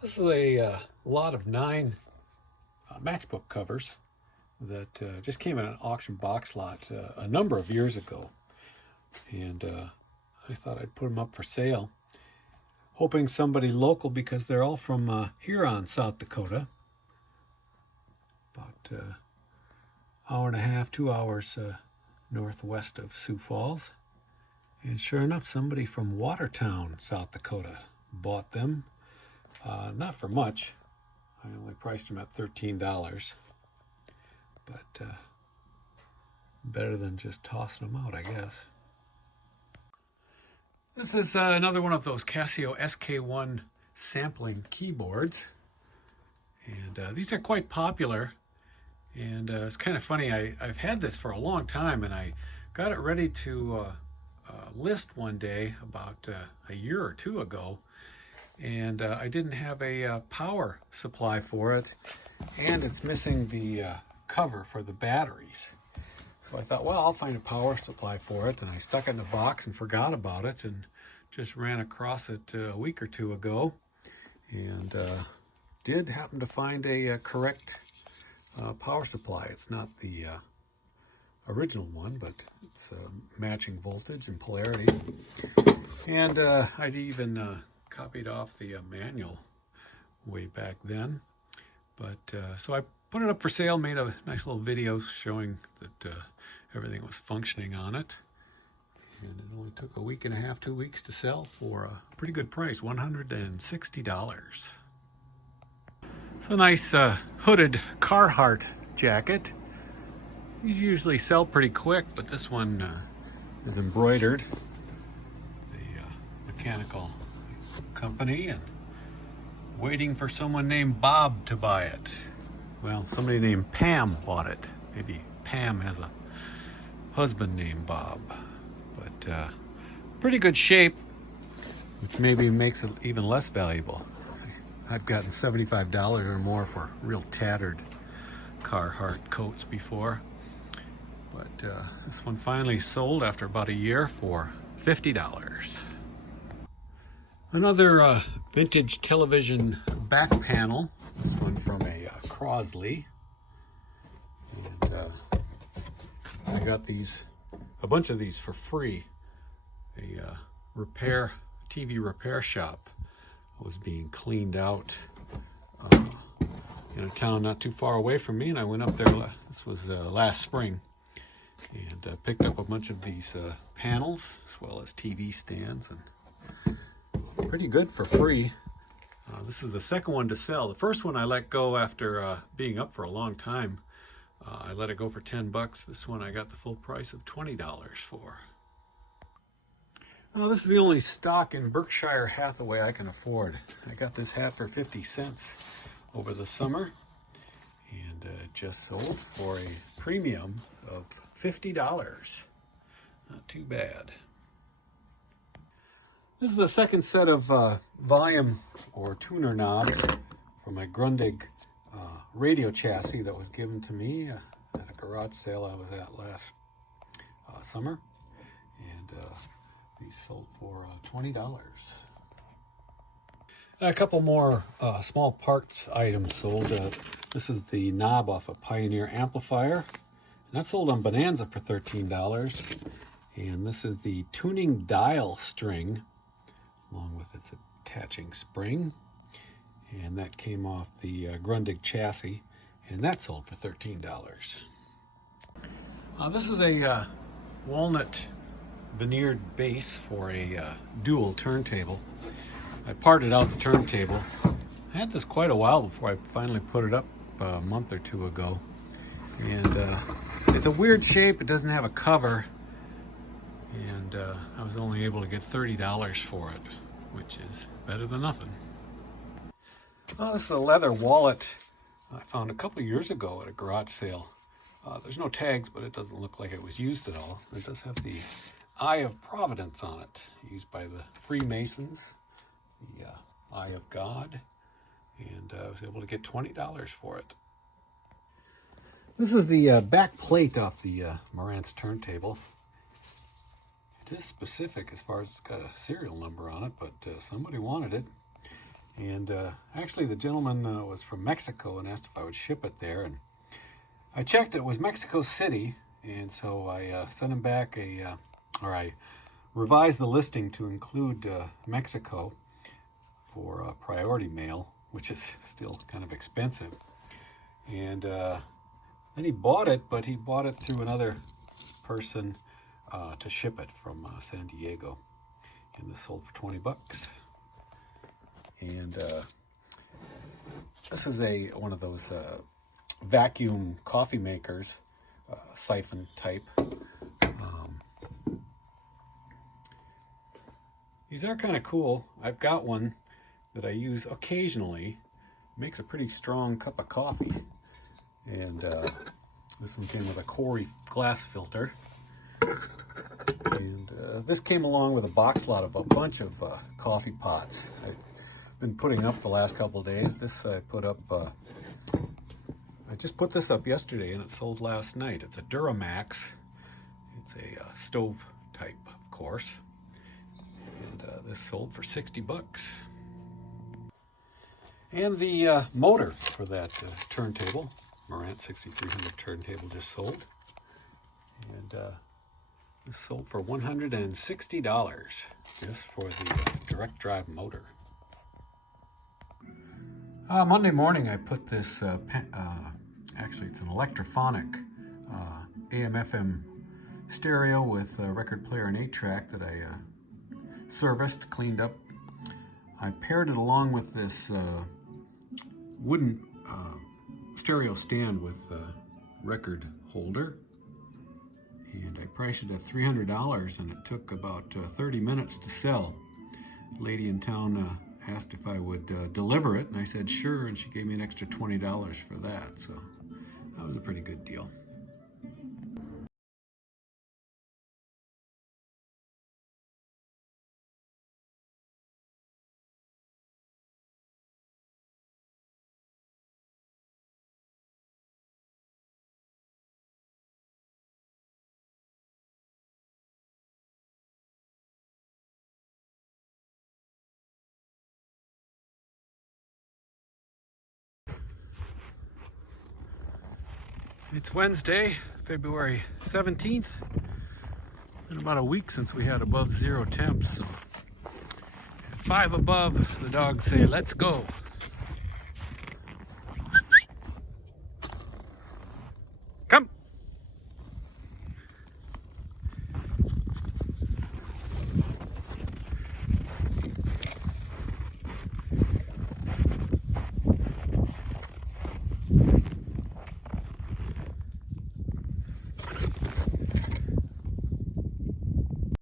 This is a lot of 9 matchbook covers that just came in an auction box lot a number of years ago. And I thought I'd put them up for sale, hoping somebody local, because they're all from Huron, South Dakota. About hour and a half, 2 hours northwest of Sioux Falls. And sure enough, somebody from Watertown, South Dakota bought them. Not for much. I only priced them at $13, but better than just tossing them out, I guess. This is another one of those Casio SK1 sampling keyboards, and these are quite popular. And it's kind of funny, I've had this for a long time, and I got it ready to list one day about a year or two ago, and I didn't have a power supply for it, and it's missing the cover for the batteries. So I thought, well, I'll find a power supply for it, and I stuck it in a box and forgot about it, and just ran across it a week or two ago, and did happen to find a correct power supply. It's not the original one, but it's matching voltage and polarity, and I'd even copied off the manual way back then. But so I put it up for sale, made a nice little video showing that everything was functioning on it, and it only took a week and a half, 2 weeks to sell for a pretty good price, $160. It's a nice hooded Carhartt jacket. These usually sell pretty quick, but this one is embroidered. The mechanical company, and waiting for someone named Bob to buy it. Well, somebody named Pam bought it. Maybe Pam has a husband named Bob. But pretty good shape, which maybe makes it even less valuable. I've gotten $75 or more for real tattered Carhartt coats before. But this one finally sold after about a year for $50. Another vintage television back panel. This one from a Crosley. And I got a bunch of these for free. A TV repair shop was being cleaned out in a town not too far away from me, and I went up there. This was last spring, and picked up a bunch of these panels as well as TV stands, and pretty good for free. This is the second one to sell. The first one I let go after being up for a long time. I let it go for $10. This one I got the full price of $20 for. This is the only stock in Berkshire Hathaway I can afford. I got this hat for 50 cents over the summer, and it just sold for a premium of $50. Not too bad. This is the second set of volume or tuner knobs for my Grundig radio chassis that was given to me at a garage sale I was at last summer, and these sold for $20. A couple more small parts items sold. This is the knob off a Pioneer amplifier, and that sold on Bonanza for $13. And this is the tuning dial string, along with its attaching spring, and that came off the Grundig chassis, and that sold for $13. This is a walnut veneered base for a dual turntable. I parted out the turntable. I had this quite a while before I finally put it up a month or two ago, and it's a weird shape. It doesn't have a cover, and I was only able to get $30 for it, which is better than nothing. This is a leather wallet I found a couple years ago at a garage sale. There's no tags, but it doesn't look like it was used at all. It does have the Eye of Providence on it, used by the Freemasons, the Eye of God, and I was able to get $20 for it. This is the back plate off the Marantz turntable. It is specific as far as it's got a serial number on it, but somebody wanted it. And actually the gentleman was from Mexico and asked if I would ship it there. And I checked, it was Mexico City. And so I sent him back I revised the listing to include Mexico for priority mail, which is still kind of expensive. And then he bought it, but he bought it through another person to ship it from San Diego. And this sold for 20 bucks. And this is one of those vacuum coffee makers, siphon type. These are kind of cool. I've got one that I use occasionally. Makes a pretty strong cup of coffee. And this one came with a Corey glass filter. And this came along with a box lot of a bunch of coffee pots. I've been putting up the last couple of days. This I put up, I just put this up yesterday and it sold last night. It's a Duramax. It's a stove type, of course. And this sold for 60 bucks. And the motor for that turntable, Marantz 6300 turntable, just sold. And this sold for $160 just for the direct drive motor. Monday morning I put this, actually it's an electrophonic AM/FM stereo with a record player and 8-track that I serviced, cleaned up. I paired it along with this wooden stereo stand with a record holder. And I priced it at $300 and it took about 30 minutes to sell. A lady in town asked if I would deliver it, and I said sure, and she gave me an extra $20 for that, so that was a pretty good deal. It's Wednesday, February 17th. It's been about a week since we had above zero temps, so at 5 above, the dogs say, let's go.